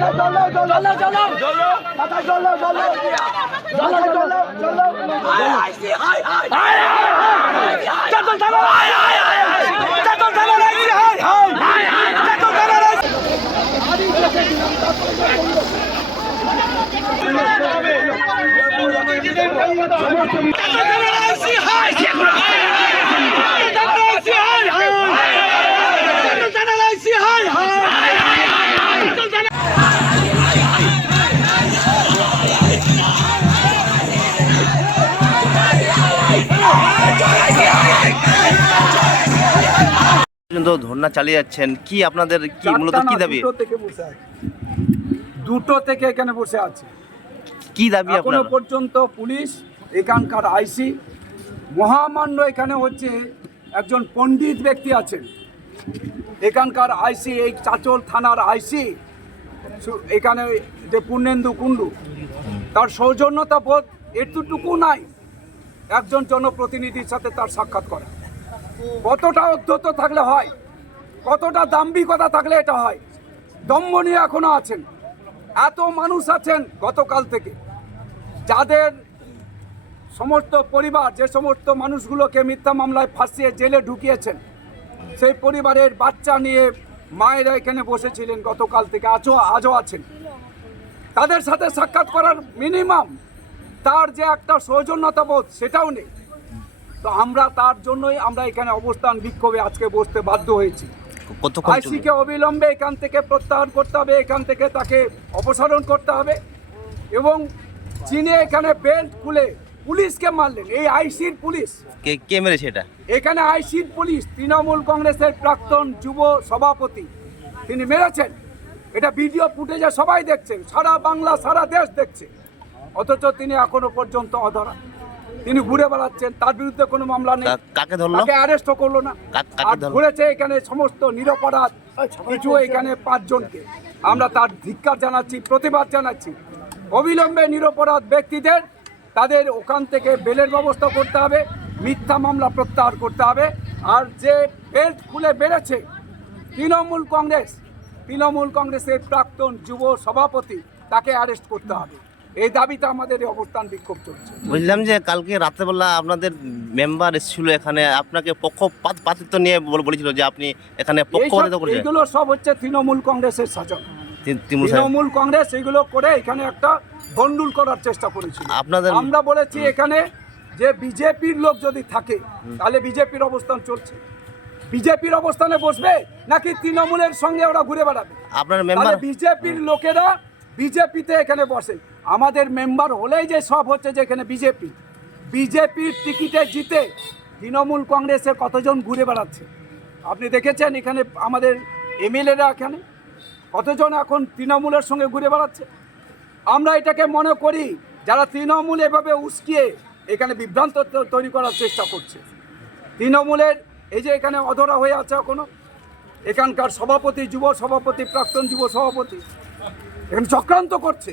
Come on, come on. পর্যন্ত ধর্না চালিয়ে যাচ্ছেন কি আপনাদের কি মূলত কি দাবি? দুটো থেকে বসে আছে। দুটো থেকে এখানে বসে আছে। কি দাবি এখনও পর্যন্ত পুলিশ এখানকার আইসি মহামান্য এখানে হচ্ছে একজন পণ্ডিত ব্যক্তি আছেন। এখানকার আইসি এই চাচল থানার আইসি এখানে যে পূর্ণেন্দু কুণ্ডু তার সৌজন্যতা বোধ এতটুকু নাই। একজন জনপ্রতিনিধির সাথে তার সাক্ষাৎ করা। কতটা অধ্যত থাকলে হয়? কতটা দাম্ভিকতা থাকলে এটা হয়? দম্ভ নিয়ে এখনও আছেন। এত মানুষ আছেন গতকাল থেকে। যাদের সমস্ত পরিবার, যে সমস্ত মানুষগুলোকে মিথ্যা মামলায় ফাঁসিয়ে জেলে ঢুকিয়েছেন, সেই পরিবারের বাচ্চা নিয়ে মায়েরা এখানে বসেছিলেন গতকাল থেকে, আজও আজও আছেন। তাদের সাথে সাক্ষাৎ করার মিনিমাম তার যে একটা সৌজন্যতা বোধ সেটাও নেই। তো আমরা তার জন্যই আমরা এখানে অবস্থান বিক্ষোভে আজকে বসতে বাধ্য হয়েছি। আইসিকে অবিলম্বে এখান থেকে প্রত্যাহার করতে হবে এখান থেকে তাকে অপসারণ করতে হবে এবং চীনে এখানে বেল্ট খুলে পুলিশকে মারলেন এই আইসির পুলিশ। কে কে মেরেছে এটা? এখানে আইসির পুলিশ তৃণমূল কংগ্রেসের প্রাক্তন যুব সভাপতি তিনি মেরেছেন। এটা ভিডিও ফুটেজে সবাই দেখছে সারা বাংলা সারা দেশ দেখছে। অথচ তিনি এখনও পর্যন্ত অধরা। তিনি ঘুরে বেড়াচ্ছেন তার বিরুদ্ধে কোনো মামলা নেই। কাকে ধরলো? তাকে অ্যারেস্টও করল না। আর ঘুরেছে এখানে সমস্ত নিরপরাধ কিছু এখানে পাঁচজনকে। আমরা তার ধিক্কার জানাচ্ছি প্রতিবাদ জানাচ্ছি। অবিলম্বে নিরপরাধ ব্যক্তিদের তাদের ওখান থেকে বেলের ব্যবস্থা করতে হবে মিথ্যা মামলা প্রত্যাহার করতে হবে। আর যে বেল্ট খুলে বেড়েছে তৃণমূল কংগ্রেস তৃণমূল কংগ্রেসের প্রাক্তন যুব সভাপতি তাকে অ্যারেস্ট করতে হবে। এই দাবিতে আমাদের এই অবস্থান বিক্ষোভ চলছে। বুঝলাম যে কালকে রাত্রেবেলা আপনাদের মেম্বার এসেছিল এখানে আপনাকে পক্ষপাত পাতিত্ব নিয়ে বলেছিল যে আপনি এখানে পক্ষপাতিত্ব করেছেন এইগুলো সব হচ্ছে তৃণমূল কংগ্রেসের সাহেব তৃণমূল কংগ্রেস এগুলো করে এখানে একটা গন্ডুল করার চেষ্টা করেছিল। আপনাদের আমরা বলেছি এখানে যে বিজেপির লোক যদি থাকে তাহলে বিজেপির অবস্থান চলছে। বিজেপির অবস্থানে বসবে নাকি তৃণমূলের সঙ্গে ওরা ঘুরে বেড়াবে? আপনার মেম্বার বিজেপির লোকেরা বিজেপিতে এখানে বসে। আমাদের মেম্বার হলেই যে সব হচ্ছে যে এখানে বিজেপি। বিজেপির টিকিটে জিতে তৃণমূল কংগ্রেসে কতজন ঘুরে বেড়াচ্ছে? আপনি দেখেছেন এখানে আমাদের এমএলএরা এখানে কতজন এখন তৃণমূলের সঙ্গে ঘুরে বেড়াচ্ছে? আমরা এটাকে মনে করি, যারা তৃণমূল এভাবে উস্কিয়ে এখানে বিভ্রান্ত তৈরি করার চেষ্টা করছে। তৃণমূলের এই যে এখানে অধরা হয়ে আছে এখনও, এখানকার সভাপতি, যুব সভাপতি, প্রাক্তন যুব সভাপতি এখানে চক্রান্ত করছে।